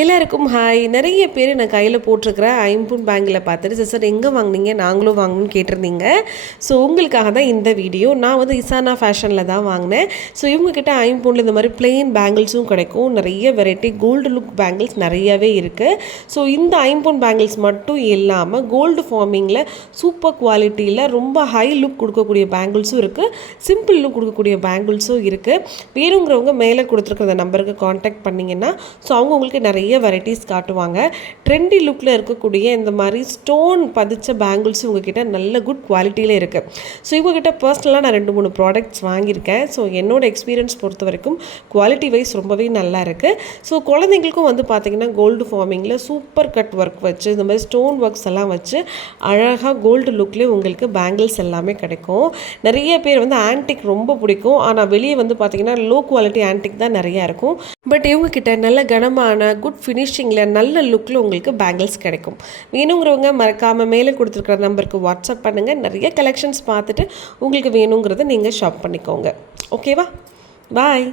எல்லாருக்கும் ஹாய். நிறைய பேர் நான் கையில் போட்டிருக்கிற ஐம்பொன் பேங்கில் பார்த்துட்டு சிஸ்டர் எங்கே வாங்கினீங்க, நாங்களும் வாங்கணும்னு கேட்டிருந்தீங்க. ஸோ உங்களுக்காக தான் இந்த வீடியோ. நான் வந்து இசானா ஃபேஷனில் தான் வாங்கினேன். ஸோ இவங்கக்கிட்ட ஐம்பொன்னில் இந்த மாதிரி பிளெயின் பேங்கிள்ஸும் கிடைக்கும். நிறைய வெரைட்டி கோல்டு லுக் பேங்கிள்ஸ் நிறையவே இருக்குது. ஸோ இந்த ஐம்பொன் பேங்கிள்ஸ் மட்டும் இல்லாமல் கோல்டு ஃபார்மிங்கில் சூப்பர் குவாலிட்டியில் ரொம்ப ஹை லுக் கொடுக்கக்கூடிய பேங்கிள்ஸும் இருக்குது, சிம்பிள் லுக் கொடுக்கக்கூடிய பேங்கிள்ஸும் இருக்குது. வேணுங்கிறவங்க மேலே கொடுத்துருக்குற நம்பருக்கு காண்டாக்ட் பண்ணிங்கன்னா ஸோ அவங்க உங்களுக்கு நிறைய வெரைட்டிஸ் காட்டுவாங்க. ட்ரெண்டி லுக்கில் இருக்கக்கூடிய இந்த மாதிரி ஸ்டோன் பதிச்ச பேங்கிள்ஸ் உங்ககிட்ட நல்ல குட் குவாலிட்டியில் இருக்குது. ஸோ இவங்ககிட்ட பர்சனலாக நான் 2-3 ப்ராடக்ட்ஸ் வாங்கியிருக்கேன். ஸோ என்னோட எக்ஸ்பீரியன்ஸ் பொறுத்த வரைக்கும் குவாலிட்டி வைஸ் ரொம்பவே நல்லா இருக்குது. ஸோ குழந்தைங்களுக்கும் வந்து பார்த்திங்கன்னா கோல்டு ஃபார்மிங்கில் சூப்பர் கட் ஒர்க் வச்சு இந்த மாதிரி ஸ்டோன் ஒர்க்ஸ் எல்லாம் வச்சு அழகாக கோல்டு லுக்லேயே உங்களுக்கு பேங்கிள்ஸ் எல்லாமே கிடைக்கும். நிறைய பேர் வந்து ஆன்டிக் ரொம்ப பிடிக்கும், ஆனால் வெளியே வந்து பார்த்திங்கன்னா லோ குவாலிட்டி ஆன்டிக் தான் நிறையா இருக்கும். பட் இவங்கக்கிட்ட நல்ல கனமான குட் ஃபினிஷிங்கில் நல்ல லுக்கில் உங்களுக்கு பேங்கிள்ஸ் கிடைக்கும். வேணுங்கிறவங்க மறக்காமல் மேலே கொடுத்துருக்குற நம்பருக்கு வாட்ஸ்அப் பண்ணுங்கள். நிறைய கலெக்ஷன்ஸ் பார்த்துட்டு உங்களுக்கு வேணுங்கிறத நீங்கள் ஷாப் பண்ணிக்கோங்க. ஓகேவா? பாய்.